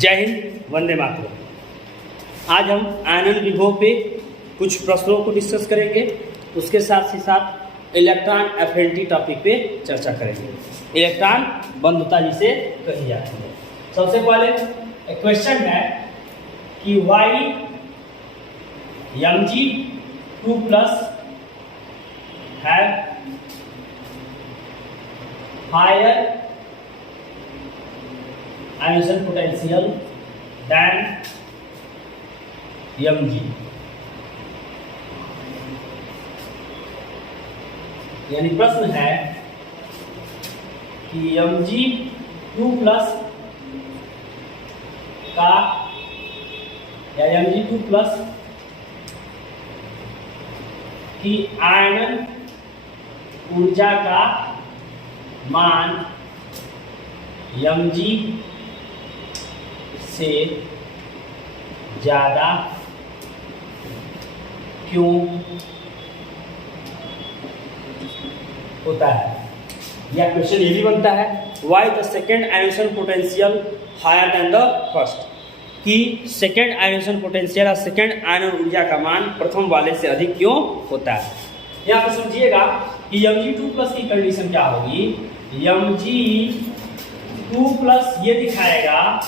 जय हिंद, वंदे मातरम। आज हम आयनन विभव पे कुछ प्रश्नों को डिस्कस करेंगे, उसके साथ ही साथ इलेक्ट्रॉन एफिनिटी टॉपिक पे चर्चा करेंगे। इलेक्ट्रॉन बंधुता जिसे कही जाती है। सबसे पहले क्वेश्चन है कि Y Mg2+ have higher ionization potential than Mg, यानी प्रश्न है कि Mg2+ का या Mg2+ की आयनन ऊर्जा का मान Mg से ज्यादा क्यों होता है। यह क्वेश्चन ये भी बनता है, why the second ionisation potential higher than the first, कि सेकेंड आयनेशन पोटेंशियल या सेकेंड आयनन ऊर्जा का मान प्रथम वाले से अधिक क्यों होता है। यहाँ पर समझिएगा कि Mg2+ की कंडीशन क्या होगी। Mg2+ ये दिखाएगा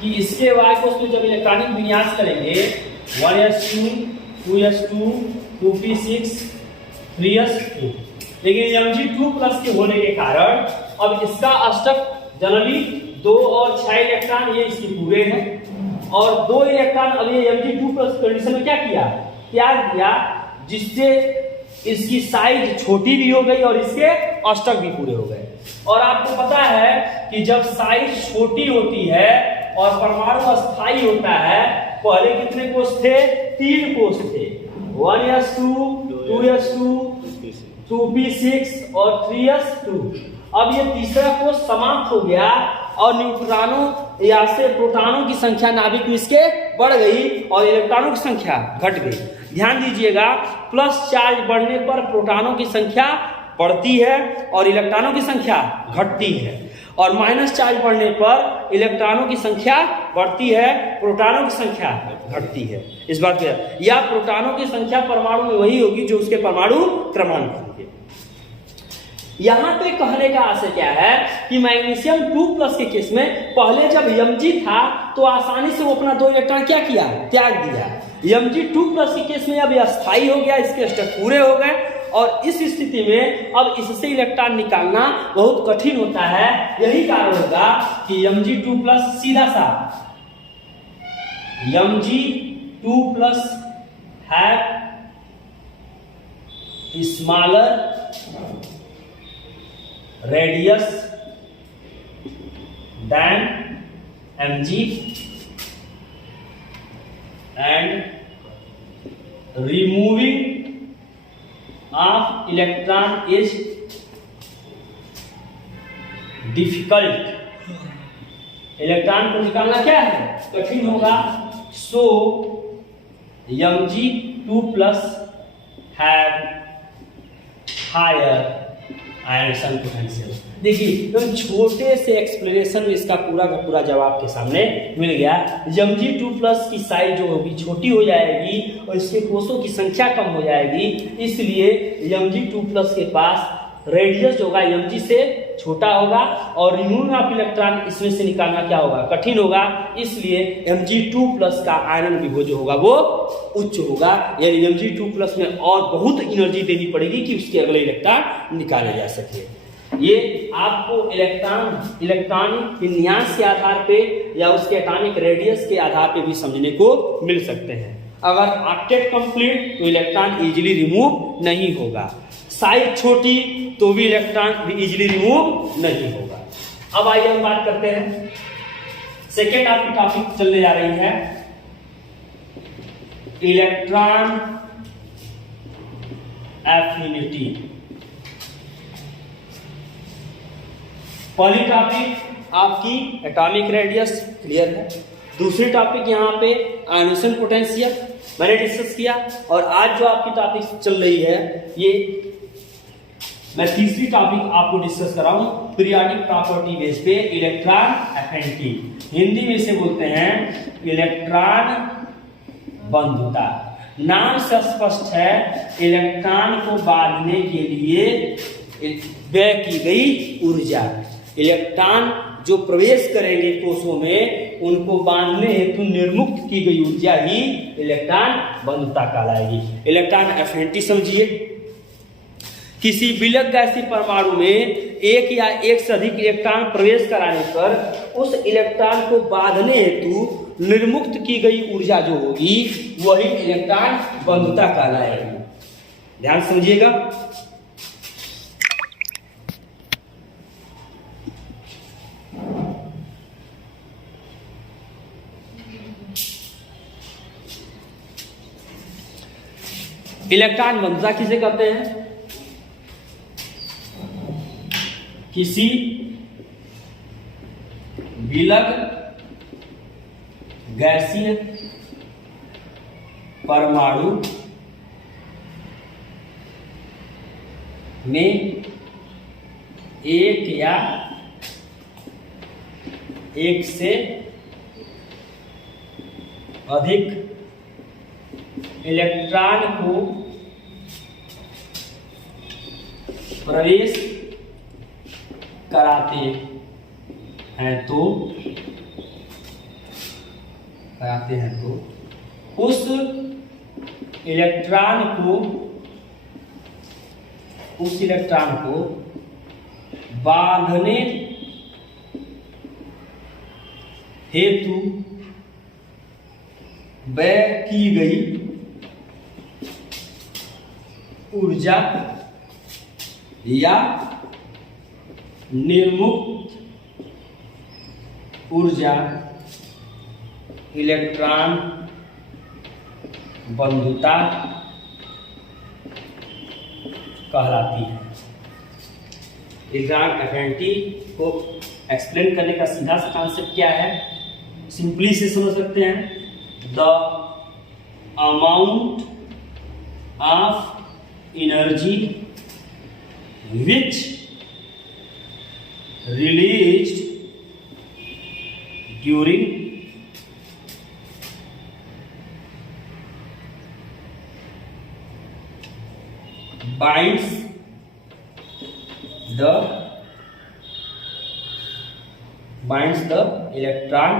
कि इसके y को उसमें जब इलेक्ट्रॉनिक विन्यास करेंगे 1s2 2s2 2p6 3s2, लेकिन Mg2+ के होने के कारण अब इसका अष्टक जनरली 2 और 6 इलेक्ट्रॉन ये इसके पूरे हैं, और 2 इलेक्ट्रॉन अब ये Mg2+ कंडीशन में क्या किया, त्याग दिया, जिससे इसकी साइज छोटी भी हो गई और इसके अष्टक भी पूरे हो गए। और आपको पता है कि जब साइज छोटी होती है और परमाणु अस्थायी होता है, पहले कितने कोष थे, 3 कोष थे, 1s2 2s2 2p6 और 3s2। अब ये तीसरा कोष समाप्त हो गया और न्यूट्रॉनों या से प्रोटॉनों की संख्या नाभिक में इसके बढ़ गई और इलेक्ट्रॉनों की संख्या घट गई। ध्यान दीजिएगा, प्लस चार्ज बढ़ने पर प्रोटॉनों की संख्या बढ़ती है और इलेक्ट्रॉनों की संख्या घटती है, और माइनस चार्ज बढ़ने पर इलेक्ट्रॉनों की संख्या बढ़ती है, प्रोटॉनों की संख्या घटती है। इस बात पे या प्रोटॉनों की संख्या परमाणु में वही होगी जो उसके परमाणु क्रमांक होंगे। यहां पे कहने का आशय क्या है कि मैग्नीशियम 2+ के केस में पहले जब Mg था तो आसानी से वो अपना 2 इलेक्ट्रॉन क्या किया, त्याग दिया। Mg2+ के केस में अब यह अस्थायी हो गया, इसके अष्टक पूरे हो गए, और इस स्थिति में अब इससे इलेक्ट्रॉन निकालना बहुत कठिन होता है। यही कारण होगा कि Mg2+ सीधा सा Mg2+ have smaller radius than Mg and removing of electron is difficult। Electron को निकालना क्या है, कठिन होगा। सो Mg2+ have higher ionisation potential. देखिए तो छोटे से एक्सप्लेनेशन में इसका पूरा का पूरा जवाब के सामने मिल गया। Mg2+ की साइज जो होगी छोटी हो जाएगी और इसके कोषों की संख्या कम हो जाएगी, इसलिए Mg2+ के पास रेडियस जो होगा Mg से छोटा होगा और रिमूव ऑफ इलेक्ट्रॉन इसमें से निकालना क्या होगा, कठिन होगा। इसलिए Mg2+ का आयनन विभव जो होगा वो उच्च होगा, यानी Mg2+ में और बहुत एनर्जी देनी पड़ेगी कि उसके अगले इलेक्ट्रॉन निकाले जा सके। ये आपको इलेक्ट्रॉनिक विन्यास के आधार पे या उसके एटॉमिक रेडियस के आधार पे भी समझने को मिल सकते हैं। अगर ऑक्टेट कंप्लीट तो इलेक्ट्रॉन इजीली रिमूव नहीं होगा, साइज छोटी तो भी इलेक्ट्रॉन इजीली रिमूव नहीं होगा। अब आइए हम बात करते हैं, सेकेंड आपकी टॉपिक चलने जा रही है इलेक्ट्रॉन एफिनिटी। पहली टॉपिक आपकी एटॉमिक रेडियस क्लियर है, दूसरी टॉपिक यहाँ पे आयनेशन पोटेंशियल मैंने डिस्कस किया, और आज जो आपकी टॉपिक चल रही है ये मैं तीसरी टॉपिक आपको डिस्कस कर रहा हूं, पीरियोडिक प्रॉपर्टी बेस पे इलेक्ट्रॉन एफिनिटी। हिंदी में इसे बोलते हैं इलेक्ट्रॉन बंधुता। नाम से स्पष्ट है, इलेक्ट्रॉन को बांधने के लिए व्यय की गई ऊर्जा। इलेक्ट्रॉन जो प्रवेश करेंगे कोषों में, उनको बांधने हेतु निर्मुक्त की गई ऊर्जा ही इलेक्ट्रॉन बंधुता कहलाएगी। इलेक्ट्रॉन एफिनिटी समझिए, किसी विलक गैसीय परमाणु में एक या एक से अधिक इलेक्ट्रॉन प्रवेश कराने पर उस इलेक्ट्रॉन को बांधने हेतु निर्मुक्त की गई ऊर्जा जो होगी वही इलेक्ट्रॉन बंधुता कहलाएगी। ध्यान समझिएगा। इलेक्ट्रॉन बंधुता किसे कहते हैं? किसी विलक गैसीय परमाणु में एक या एक से अधिक इलेक्ट्रॉन को प्रवेश कराते हैं तो उस इलेक्ट्रॉन को बांधने हेतु व्यय की गई ऊर्जा या निर्मुक्त ऊर्जा इलेक्ट्रॉन बंधुता कहलाती है। इलेक्ट्रॉन एफिनिटी को एक्सप्लेन करने का सीधा सा कॉन्सेप्ट क्या है, सिंपली से समझ सकते हैं। The amount of energy which released during binds the electron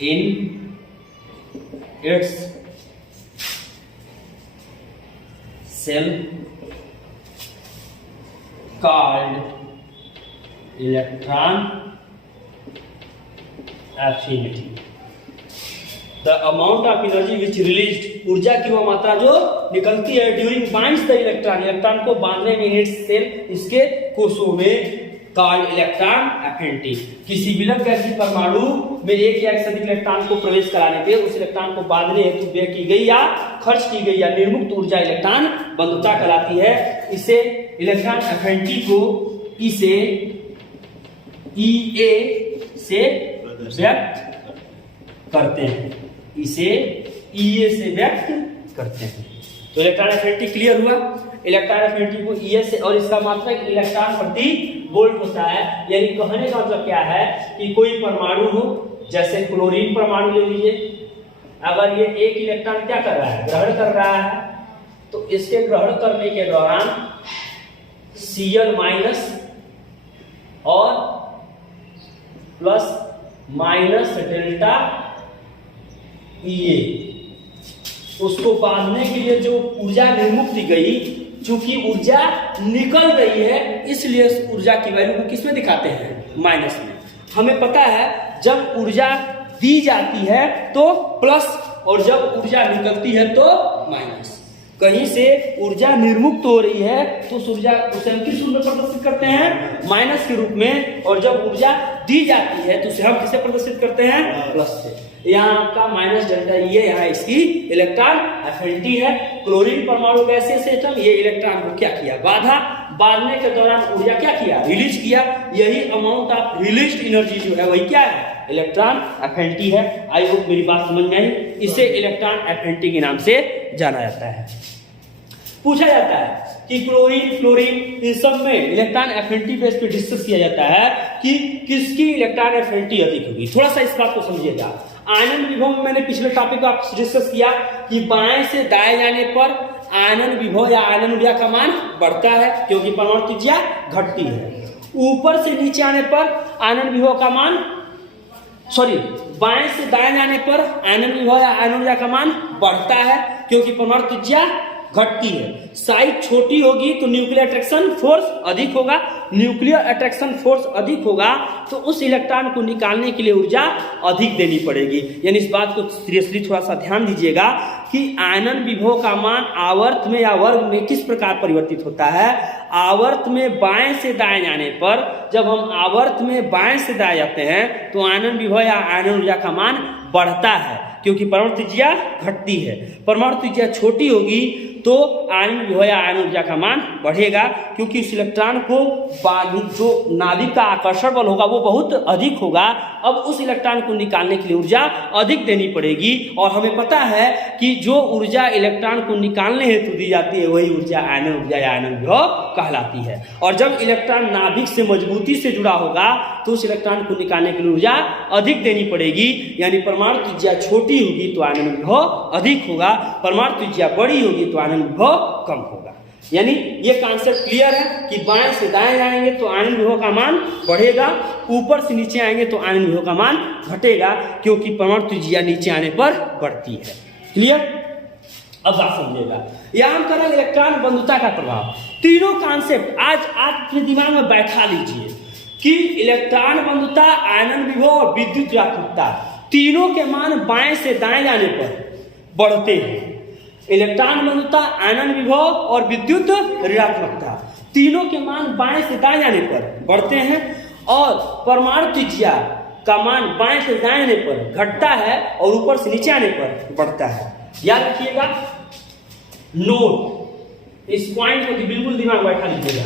in its cell called electron affinity. The amount of energy which released, ऊर्जा की वह मात्रा जो निकलती है during binds the electron, electron को बांधने में इट्स सेल, इसके कोषों में, कॉल्ड इलेक्ट्रॉन एफिनिटी। किसी विलक गैसीय परमाणु में एक या एक से अधिक इलेक्ट्रॉन को प्रवेश कराने पे उस इलेक्ट्रॉन को बांधने हेतु व्यय की गई या खर्च की गई या निर्मुक्त ऊर्जा इलेक्ट्रॉन बंधुता कहलाती है। इसे इलेक्ट्रॉन एफिनिटी को इसे EA से व्यक्त करते हैं, इसे EA से व्यक्त करते हैं। तो इलेक्ट्रॉन एफिनिटी क्लियर हुआ। इलेक्ट्रॉन एफिनिटी को EA से, और इसका मात्रक इलेक्ट्रॉन प्रति वोल्ट होता है। यानी कहने का मतलब क्या है कि कोई परमाणु हो, जैसे क्लोरीन परमाणु ले लीजिए, अगर ये एक इलेक्ट्रॉन क्या कर रहा है, ग्रहण कर रहा है, तो इसके ग्रहण करने के दौरान Cl माइनस और प्लस माइनस डेल्टा EA, उसको बांधने के लिए जो ऊर्जा निर्मुक्त की गई, चूंकि ऊर्जा निकल रही है इसलिए ऊर्जा की वैल्यू को किसमें दिखाते हैं, माइनस में। हमें पता है जब ऊर्जा दी जाती है तो प्लस, और जब ऊर्जा निकलती है तो माइनस। कहीं से ऊर्जा निर्मुक्त हो रही है तो उस ऊर्जा उसे हम किस रूप में प्रदर्शित करते हैं, माइनस के रूप में, और जब ऊर्जा दी जाती है तो उसे हम किसे प्रदर्शित करते हैं, प्लस से। यहाँ आपका माइनस डेल्टा ये यहाँ इसकी इलेक्ट्रॉन एफिनिटी है। क्लोरीन परमाणु गैसीय सिस्टम, ये इलेक्ट्रॉन को क्या किया, बाधा, बांधने के दौरान ऊर्जा क्या किया, रिलीज किया। यही अमाउंट ऑफ रिलीज्ड एनर्जी जो है वही क्या है, इलेक्ट्रॉन एफिनिटी है। आई होप मेरी बात समझ में आई। इसे इलेक्ट्रॉन एफिनिटी के नाम से जाना जाता है। पूछा जाता है कि क्लोरीन, फ्लोरीन, इन सब में इलेक्ट्रॉन एफिनिटी बेस पे डिस्कस किया जाता है कि किसकी इलेक्ट्रॉन एफिनिटी अधिक होगी। थोड़ा सा इस बात को समझिएगा। आयनन विभव में मैंने पिछले टॉपिक को आपसे डिस्कस किया कि बाएं से दाएं जाने पर आयनन विभव या आयनन ऊर्जा का मान बढ़ता है क्योंकि परमाणु त्रिज्या घटती है। ऊपर से नीचे आने पर आयनन विभव का मान बाएं से दाएं जाने पर आयनन विभव या आयनन ऊर्जा का मान बढ़ता है क्योंकि परमाणु त्रिज्या घटती है। साइज छोटी होगी तो न्यूक्लियर अट्रैक्शन फोर्स अधिक होगा, न्यूक्लियर अट्रैक्शन फोर्स अधिक होगा तो उस इलेक्ट्रॉन को निकालने के लिए ऊर्जा अधिक देनी पड़ेगी। यानी इस बात को सीरियसली थोड़ा सा ध्यान दीजिएगा कि आयनन विभव का मान आवर्त में या वर्ग में किस प्रकार परिवर्तित होता है। आवर्त में बाएं से दाएं जाने पर, जब हम आवर्त में बाएं से दाएं जाते हैं तो आयनन विभव या आयनन ऊर्जा का मान बढ़ता है क्योंकि परमाणु त्रिज्या घटती है। परमाणु त्रिज्या छोटी होगी तो आयनन विभव या आयनन ऊर्जा का मान बढ़ेगा क्योंकि उस इलेक्ट्रॉन को जो नाभिक का आकर्षण बल होगा वो बहुत अधिक होगा। अब उस इलेक्ट्रॉन को निकालने के लिए ऊर्जा अधिक देनी पड़ेगी और हमें पता है कि जो ऊर्जा इलेक्ट्रॉन को निकालने हेतु दी जाती है वही ऊर्जा आयनन ऊर्जा या आयनन विभव कहलाती है। और जब इलेक्ट्रॉन नाभिक से मजबूती से जुड़ा होगा तो उस इलेक्ट्रॉन को निकालने के लिए ऊर्जा अधिक देनी पड़ेगी। यानी परमाणु त्रिज्या छोटी होगी तो आयनन विभव अधिक होगा, परमाणु त्रिज्या बड़ी होगी तो आयनन विभव कम होगा। यानी ये कॉन्सेप्ट क्लियर है कि बाएं से दाएं जाएंगे तो आयनन विभव का मान बढ़ेगा, ऊपर से नीचे आएंगे तो आयनन विभव का मान घटेगा क्योंकि परमाणु त्रिज्या नीचे आने पर बढ़ती है। क्लियर? अब बात समझिएगा। यहां हम करेंगे इलेक्ट्रॉन बंधुता का प्रभाव। तीनों कॉन्सेप्ट आज आप अपने दिमाग में बैठा लीजिए कि इलेक्ट्रॉन बंधुता, आयनन विभव और विद्युत ऋणात्मकता, तीनों के मान बाएं से दाएं जाने पर बढ़ते हैं। इलेक्ट्रॉन बंधुता, आयनन विभव और विद्युत ऋणात्मकता, तीनों के मान बाएं से दाएं जाने पर बढ़ते हैं और परमाणु त्रिज्या का मान बाएं से दाएं जाने पर घटता है और ऊपर से नीचे आने पर बढ़ता है। याद रखिएगा, नोट, इस पॉइंट को बिल्कुल दिमाग बैठा लीजिएगा।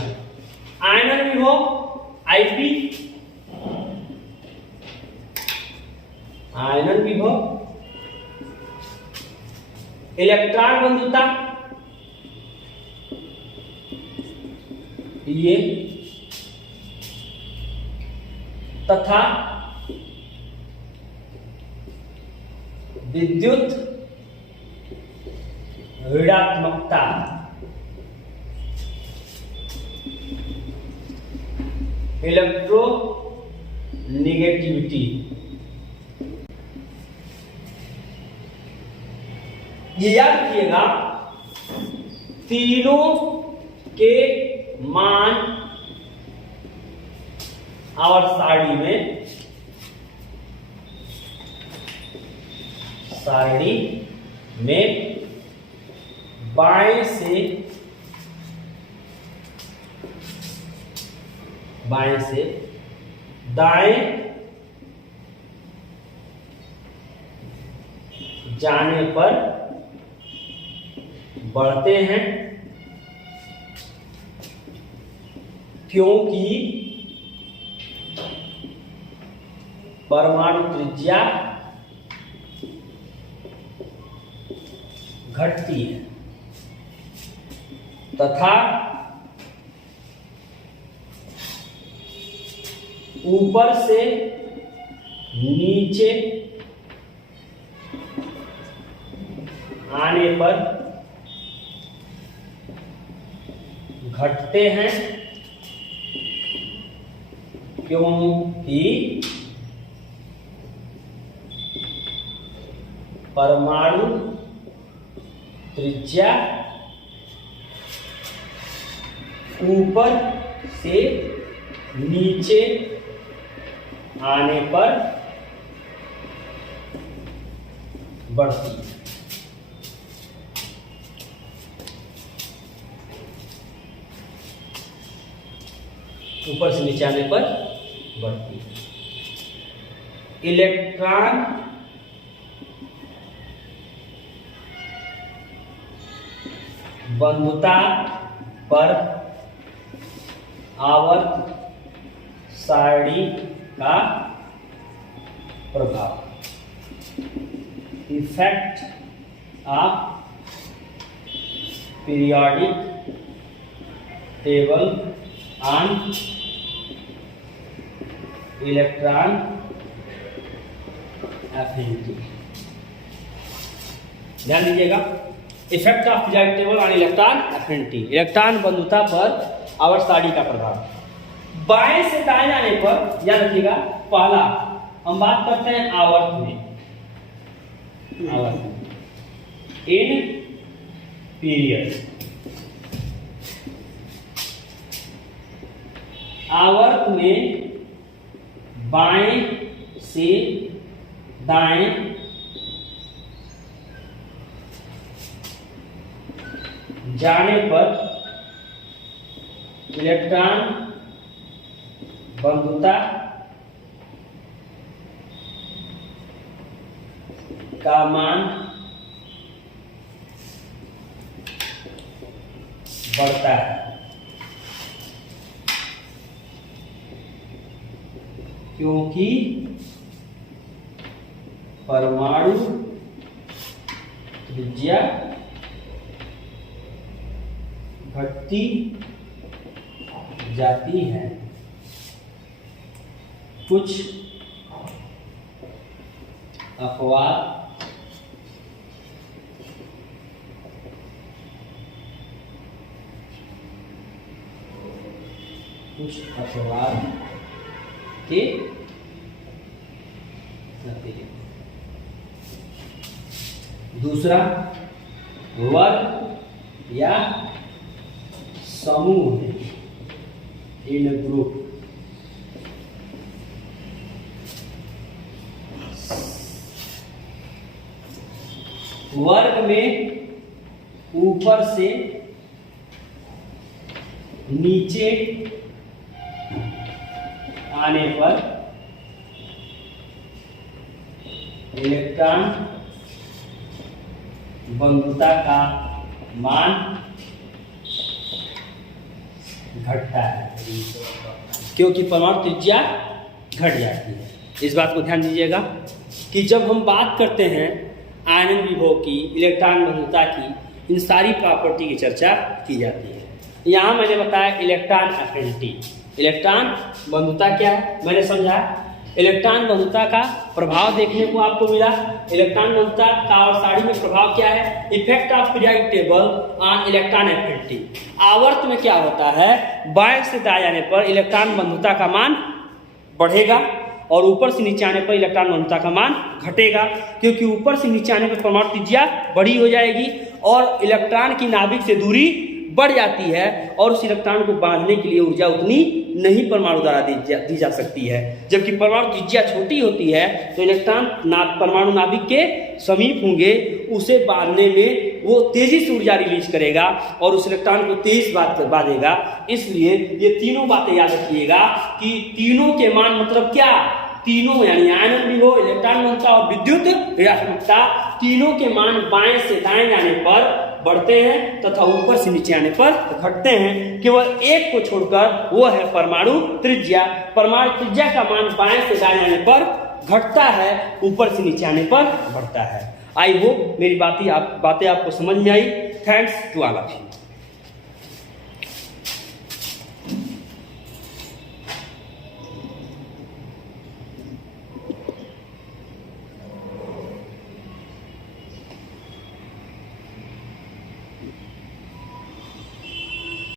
आयनन विभव आईपी, आयनन विभव, इलेक्ट्रॉन बंधुता ये, तथा विद्युत ऋणात्मकता, इलेक्ट्रो नेगेटिविटी, ये याद रखिएगा। तीनों के मान और सारणी में बाएं से दाएं जाने पर बढ़ते हैं क्योंकि परमाणु त्रिज्या घटती है तथा ऊपर से नीचे आने पर घटते हैं क्योंकि परमाणु त्रिज्या ऊपर से नीचे आने पर बढ़ती है। ऊपर से नीचे आने पर बढ़ती है। इलेक्ट्रॉन बंधुता पर आवर्त सारणी का प्रभाव। Effect of periodic table on electron affinity. ध्यान दीजिएगा, effect of periodic table on electron affinity, electron बंधुता पर आवर्त सारणी का प्रभाव। बाएं से दाएं जाने पर याद रखिएगा, पहला हम बात करते हैं आवर्त में, इन पीरियड। आवर्त में बाएं से दाएं जाने पर इलेक्ट्रॉन बंधुता का मान बढ़ता है, क्योंकि परमाणु त्रिज्या घटती जाती है। कुछ अपवाद के नतीजे। दूसरा, वर्ग या समूह है, इन ग्रुप। वर्ग में ऊपर से नीचे आने पर इलेक्ट्रॉन बंधुता का मान घटता है, क्योंकि परमाणु त्रिज्या घट जाती है। इस बात को ध्यान दीजिएगा कि जब हम बात करते हैं आयनन विभव की, इलेक्ट्रॉन बंधुता की, इन सारी प्रॉपर्टी की चर्चा की जाती है। यहाँ मैंने बताया इलेक्ट्रॉन एफिनिटी, इलेक्ट्रॉन बंधुता क्या है मैंने समझा। इलेक्ट्रॉन बंधुता का प्रभाव देखने को आपको मिला। इलेक्ट्रॉन बंधुता का और साड़ी में प्रभाव क्या है, effect of periodic table on electron affinity. आवर्त में क्या होता है, बाएं से दाएं जाने पर इलेक्ट्रॉन बंधुता का मान बढ़ेगा और ऊपर से नीचे आने पर इलेक्ट्रॉन बंधुता का मान घटेगा, क्योंकि ऊपर से नीचे आने पर परमाणु त्रिज्या बड़ी हो जाएगी और इलेक्ट्रॉन की नाभिक से दूरी बढ़ जाती है और उस इलेक्ट्रॉन को बांधने के लिए ऊर्जा उतनी नहीं परमाणु द्वारा दी जा सकती है। जबकि परमाणु त्रिज्या छोटी होती है तो इलेक्ट्रॉन परमाणु नाभिक के समीप होंगे, उसे बांधने में वो तेजी से ऊर्जा रिलीज करेगा और उस इलेक्ट्रॉन को तेज बांधेगा। इसलिए ये तीनों बातें याद रखिएगा कि तीनों के मान मतलब क्या, तीनों यानी आयनन विभव, इलेक्ट्रॉन बंधुता और विद्युत ऋणात्मकता, तीनों के मान बाएं से दाएं जाने पर बढ़ते हैं तथा ऊपर से नीचे आने पर घटते हैं। केवल एक को छोड़कर, वो है परमाणु त्रिज्या। परमाणु त्रिज्या का मान बाएं से दाएं जाने पर घटता है, ऊपर से नीचे आने पर बढ़ता है। आई होप मेरी बातें आपको समझ में आई। Thanks to all of you.